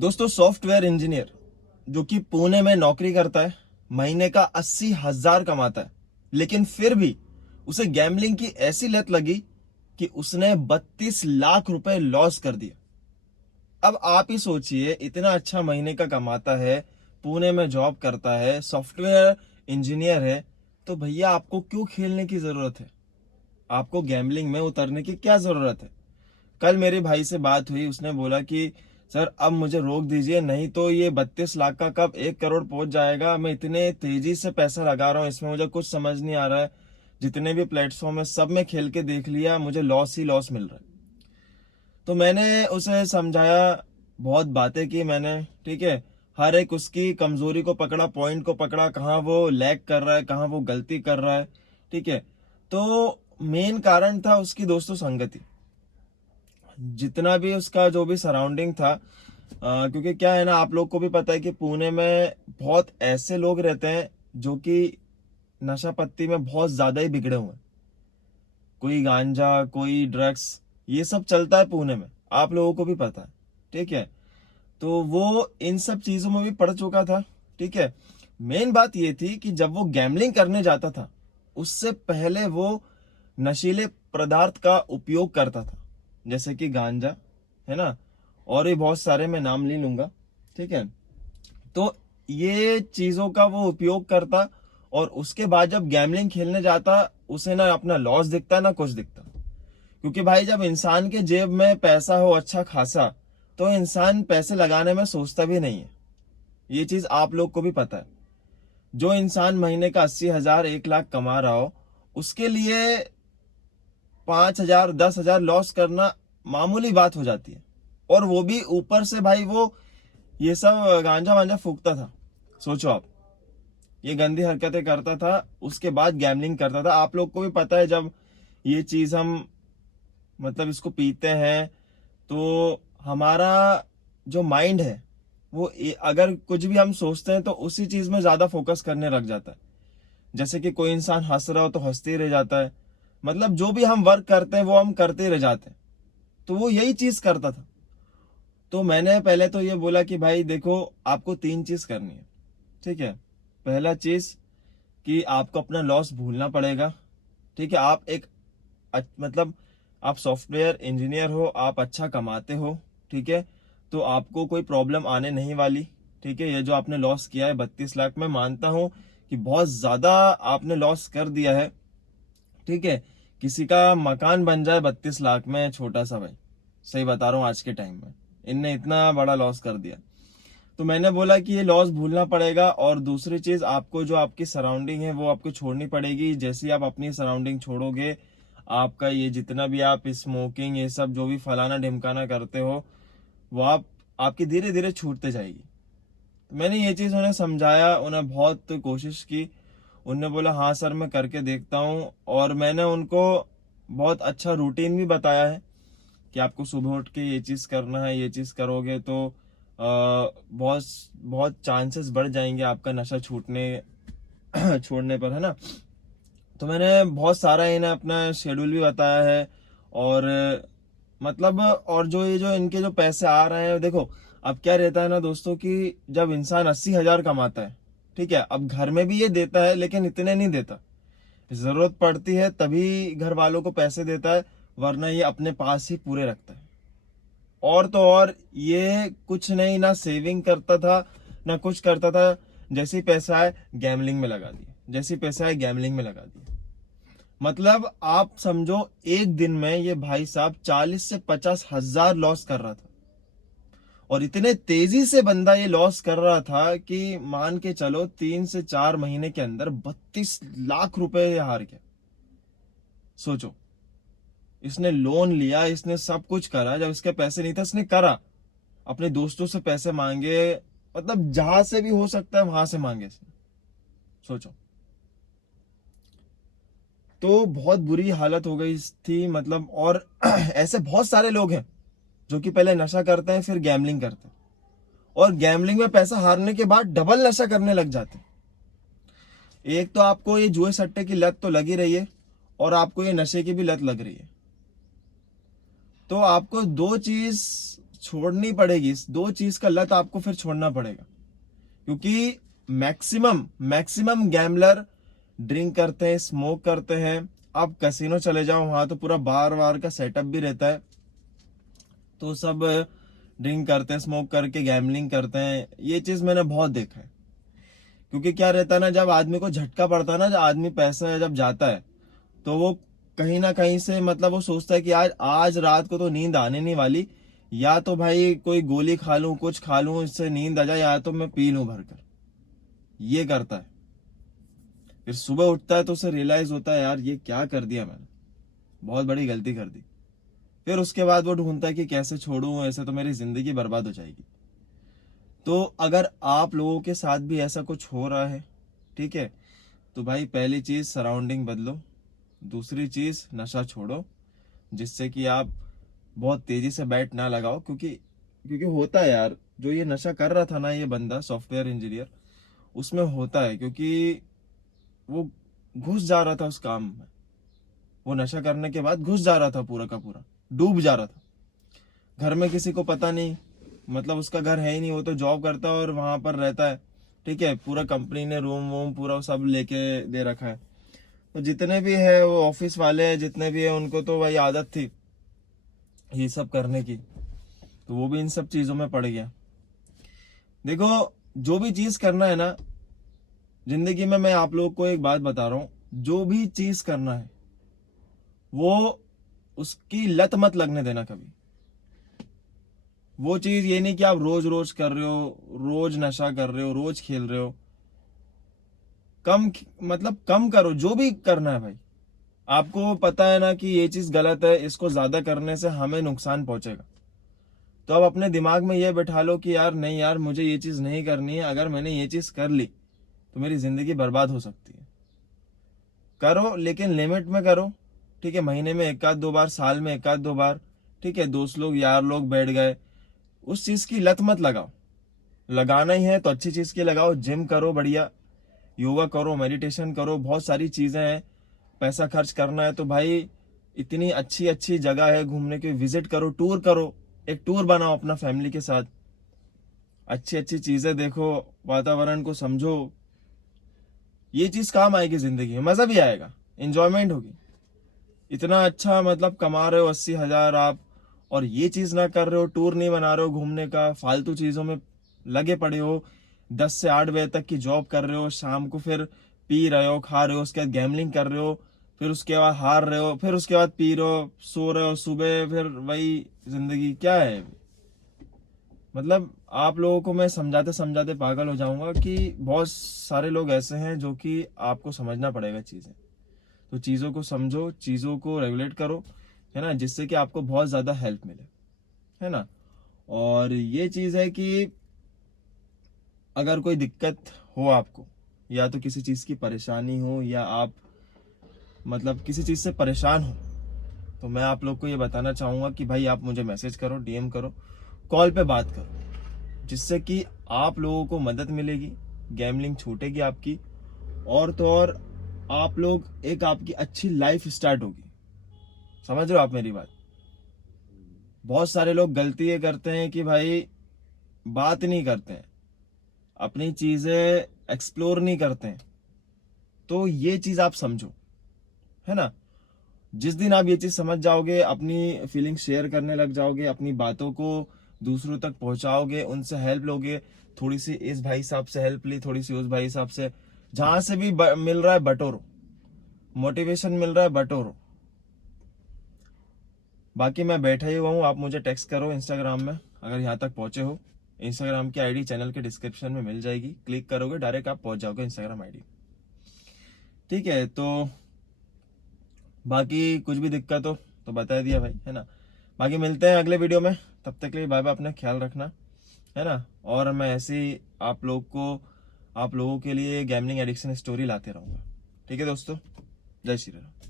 दोस्तों, software engineer जो कि पुणे में नौकरी करता है, महीने का 80,000 कमाता है, लेकिन फिर भी उसे गैम्बलिंग की ऐसी लत लगी कि उसने 32 लाख रुपए लॉस कर दिया। अब आप ही सोचिए, इतना अच्छा महीने का कमाता है, पुणे में जॉब करता है, सॉफ्टवेयर इंजीनियर है, तो भैया आपको क्यों खेलने की जरूरत है? आपको गैम्बलिंग में उतरने की क्या जरूरत है? कल मेरे भाई से बात हुई, उसने बोला कि सर अब मुझे रोक दीजिए, नहीं तो ये 32 लाख का कब 1 करोड़ पहुंच जाएगा। मैं इतने तेजी से पैसा लगा रहा हूँ इसमें, मुझे कुछ समझ नहीं आ रहा है। जितने भी प्लेटफॉर्म है सब में खेल के देख लिया, मुझे लॉस ही लॉस मिल रहा है। तो मैंने उसे समझाया, बहुत बातें की मैंने, ठीक है। हर एक उसकी कमजोरी को पकड़ा, पॉइंट को पकड़ा, कहाँ वो लैग कर रहा है, कहाँ वो गलती कर रहा है, ठीक है। तो मेन कारण था उसकी दोस्तों संगति। जितना भी उसका जो भी सराउंडिंग था, क्योंकि क्या है ना, आप लोग को भी पता है कि पुणे में बहुत ऐसे लोग रहते हैं जो कि नशा पत्ती में बहुत ज्यादा ही बिगड़े हुए हैं। कोई गांजा, कोई ड्रग्स, ये सब चलता है पुणे में, आप लोगों को भी पता है, ठीक है। तो वो इन सब चीजों में भी पड़ चुका था, ठीक है। मेन बात ये थी कि जब वो गैम्बलिंग करने जाता था, उससे पहले वो नशीले पदार्थ का उपयोग करता था, जैसे कि गांजा, है ना, और भी बहुत सारे मैं नाम ले लूंगा, ठीक है। तो ये चीजों का वो उपयोग करता, और उसके बाद जब गैम्बलिंग खेलने जाता, उसे ना अपना लॉस दिखता ना कुछ दिखता। क्योंकि भाई जब इंसान के जेब में पैसा हो अच्छा खासा, तो इंसान पैसे लगाने में सोचता भी नहीं है। ये चीज आप लोग को भी पता है। जो इंसान महीने का 80,000 1 लाख कमा रहा हो, उसके लिए 5,000 10,000 लॉस करना मामूली बात हो जाती है। और वो भी ऊपर से भाई वो ये सब गांजा वांजा फूकता था। सोचो आप, ये गंदी हरकतें करता था, उसके बाद गैमलिंग करता था। आप लोग को भी पता है, जब ये चीज हम मतलब इसको पीते हैं, तो हमारा जो माइंड है वो अगर कुछ भी हम सोचते हैं तो उसी चीज में ज्यादा फोकस करने लग जाता है। जैसे कि कोई इंसान हंस रहा हो तो हंसते ही रह जाता है। मतलब जो भी हम वर्क करते हैं वो हम करते ही रह जाते हैं। तो वो यही चीज करता था। तो मैंने पहले तो ये बोला कि भाई देखो, आपको 3 चीज करनी है, ठीक है। पहला चीज कि आपको अपना लॉस भूलना पड़ेगा, ठीक है। आप एक मतलब आप सॉफ्टवेयर इंजीनियर हो, आप अच्छा कमाते हो, ठीक है। तो आपको कोई प्रॉब्लम आने नहीं वाली, ठीक है। ये जो आपने लॉस किया है 32 लाख, मैं मानता हूं कि बहुत ज्यादा आपने लॉस कर दिया है, ठीक है। किसी का मकान बन जाए 32 लाख में, छोटा सा भाई, सही बता रहा हूँ, आज के टाइम में इनने इतना बड़ा लॉस कर दिया। तो मैंने बोला कि ये लॉस भूलना पड़ेगा, और दूसरी चीज, आपको जो आपकी सराउंडिंग है वो आपको छोड़नी पड़ेगी। जैसे ही आप अपनी सराउंडिंग छोड़ोगे, आपका ये जितना भी आप स्मोकिंग ये सब जो भी फलाना ढिमकाना करते हो, वो आपकी धीरे धीरे छूटते जाएगी। तो मैंने ये चीज उन्हें समझाया, उन्हें बहुत कोशिश की। उनने बोला हाँ सर, मैं करके देखता हूँ। और मैंने उनको बहुत अच्छा रूटीन भी बताया है कि आपको सुबह उठ के ये चीज करना है, ये चीज करोगे तो बहुत बहुत चांसेस बढ़ जाएंगे आपका नशा छूटने छोड़ने पर, है ना। तो मैंने बहुत सारा इन्हें अपना शेड्यूल भी बताया है। और मतलब, और जो ये जो इनके जो पैसे आ रहे हैं, देखो अब क्या रहता है ना दोस्तों, कि जब इंसान 80,000 कमाता है, ठीक है, अब घर में भी ये देता है लेकिन इतने नहीं देता। जरूरत पड़ती है तभी घर वालों को पैसे देता है, वरना ये अपने पास ही पूरे रखता है। और तो और ये कुछ नहीं, ना सेविंग करता था ना कुछ करता था। जैसे ही पैसा है गैमलिंग में लगा दिया, जैसे ही पैसा है गैमलिंग में लगा दिया। मतलब आप समझो, एक दिन में ये भाई साहब 40 से 50 हजार लॉस कर रहा था। और इतने तेजी से बंदा ये लॉस कर रहा था कि मान के चलो 3 से 4 महीने के अंदर 32 लाख रुपए ये हार गया। सोचो, इसने लोन लिया, इसने सब कुछ करा, जब इसके पैसे नहीं थे इसने करा, अपने दोस्तों से पैसे मांगे, मतलब जहां से भी हो सकता है वहां से मांगे इसने। सोचो, तो बहुत बुरी हालत हो गई थी मतलब। और ऐसे बहुत सारे लोग हैं जो कि पहले नशा करते हैं फिर गैमलिंग करते हैं, और गैमलिंग में पैसा हारने के बाद डबल नशा करने लग जाते हैं। एक तो आपको ये जुए सट्टे की लत तो लगी रही है, और आपको ये नशे की भी लत लग रही है। तो आपको दो चीज छोड़नी पड़ेगी, इस 2 चीज का लत आपको फिर छोड़ना पड़ेगा, क्योंकि मैक्सिमम गैमलर ड्रिंक करते हैं, स्मोक करते हैं। आप कैसीनो चले जाओ, वहां तो पूरा बार वार का सेटअप भी रहता है, तो सब ड्रिंक करते हैं, स्मोक करके गैमलिंग करते हैं। ये चीज मैंने बहुत देखा है, क्योंकि क्या रहता है ना, जब आदमी को झटका पड़ता है ना, जब आदमी पैसा जब जाता है, तो वो कहीं ना कहीं से मतलब वो सोचता है कि आज रात को तो नींद आने नहीं वाली, या तो भाई कोई गोली खा लूं, कुछ खा लूं, इससे नींद आ जाए, या तो मैं पी लूं भरकर। ये करता है, फिर सुबह उठता है तो उसे रियलाइज होता है, यार ये क्या कर दिया मैंने, बहुत बड़ी गलती कर दी। फिर उसके बाद वो ढूंढता है कि कैसे छोड़ूं, ऐसे तो मेरी जिंदगी बर्बाद हो जाएगी। तो अगर आप लोगों के साथ भी ऐसा कुछ हो रहा है, ठीक है, तो भाई पहली चीज सराउंडिंग बदलो, दूसरी चीज नशा छोड़ो, जिससे कि आप बहुत तेजी से बैट ना लगाओ। क्योंकि क्योंकि होता है यार, जो ये नशा कर रहा था ना ये बंदा सॉफ्टवेयर इंजीनियर, उसमें होता है, क्योंकि वो घुस जा रहा था उस काम में। वो नशा करने के बाद घुस जा रहा था, पूरा का पूरा डूब जा रहा था। घर में किसी को पता नहीं, मतलब उसका घर है ही नहीं, वो तो जॉब करता है और वहां पर रहता है, ठीक है। पूरा कंपनी ने रूम वूम पूरा सब लेके दे रखा है। तो जितने भी है वो ऑफिस वाले हैं, जितने भी है, उनको तो वही आदत थी ये सब करने की, तो वो भी इन सब चीजों में पड़ गया। देखो, जो भी चीज करना है ना जिंदगी में, मैं आप लोग को एक बात बता रहा हूं, जो भी चीज करना है वो उसकी लत मत लगने देना कभी। वो चीज ये नहीं कि आप रोज रोज कर रहे हो, रोज नशा कर रहे हो, रोज खेल रहे हो। कम, मतलब कम करो जो भी करना है भाई। आपको पता है ना कि ये चीज गलत है, इसको ज्यादा करने से हमें नुकसान पहुंचेगा, तो अब अपने दिमाग में ये बैठा लो कि यार नहीं यार, मुझे ये चीज नहीं करनी है। अगर मैंने ये चीज कर ली तो मेरी जिंदगी बर्बाद हो सकती है। करो, लेकिन लिमिट में करो, ठीक है। महीने में 1-2 बार, साल में 1-2 बार, ठीक है। दोस्त लोग यार लोग बैठ गए, उस चीज की लत मत लगाओ। लगाना ही है तो अच्छी चीज की लगाओ, जिम करो बढ़िया, योगा करो, मेडिटेशन करो, बहुत सारी चीजें हैं। पैसा खर्च करना है तो भाई इतनी अच्छी अच्छी जगह है घूमने की, विजिट करो, टूर करो, एक टूर बनाओ अपना फैमिली के साथ, अच्छी अच्छी चीजें देखो, वातावरण को समझो। ये चीज काम आएगी जिंदगी में, मजा भी आएगा, इंजॉयमेंट होगी। इतना अच्छा मतलब कमा रहे हो 80,000 आप, और ये चीज ना कर रहे हो, टूर नहीं बना रहे हो घूमने का, फालतू चीजों में लगे पड़े हो, 10 से 8 बजे तक की जॉब कर रहे हो, शाम को फिर पी रहे हो, खा रहे हो, उसके बाद गैमलिंग कर रहे हो, फिर उसके बाद हार रहे हो, फिर उसके बाद पी रहे हो, सो रहे हो, सुबह फिर वही जिंदगी क्या है। मतलब आप लोगों को मैं समझाते समझाते पागल हो जाऊंगा कि बहुत सारे लोग ऐसे हैं जो कि आपको समझना पड़ेगा चीजें। तो चीजों को समझो, चीजों को रेगुलेट करो, है ना, जिससे कि आपको बहुत ज्यादा हेल्प मिले, है ना। और ये चीज है कि अगर कोई दिक्कत हो आपको, या तो किसी चीज की परेशानी हो, या आप मतलब किसी चीज से परेशान हो, तो मैं आप लोग को ये बताना चाहूंगा कि भाई आप मुझे मैसेज करो, डीएम करो, कॉल पे बात करो, जिससे कि आप लोगों को मदद मिलेगी, गैमलिंग छूटेगी आपकी, और तो और आप लोग एक आपकी अच्छी लाइफ स्टार्ट होगी। समझ रहे हो आप मेरी बात। बहुत सारे लोग गलती ये करते हैं कि भाई बात नहीं करते हैं, अपनी चीजें एक्सप्लोर नहीं करते हैं। तो ये चीज आप समझो, है ना। जिस दिन आप ये चीज समझ जाओगे, अपनी फीलिंग शेयर करने लग जाओगे, अपनी बातों को दूसरों तक पहुंचाओगे, उनसे हेल्प लोगे, थोड़ी सी इस भाई साहब से हेल्प ली, थोड़ी सी उस भाई साहब से, जहां से भी मिल रहा है बटोरो, मोटिवेशन मिल रहा है बटोरो। बाकी मैं बैठा ही हुआ हूँ, आप मुझे टेक्स्ट करो इंस्टाग्राम में, अगर यहाँ तक पहुंचे हो। इंस्टाग्राम की आईडी चैनल के डिस्क्रिप्शन में मिल जाएगी, क्लिक करोगे डायरेक्ट आप पहुंच जाओगे इंस्टाग्राम आईडी, ठीक है। तो बाकी कुछ भी दिक्कत हो तो बता दिया भाई, है ना। बाकी मिलते हैं अगले वीडियो में, तब तक के लिए बाय बाय, अपना ख्याल रखना, है ना। और मैं ऐसे ही आप लोगों के लिए गैमलिंग एडिक्शन स्टोरी लाते रहूंगा, ठीक है दोस्तों। जय श्री राम।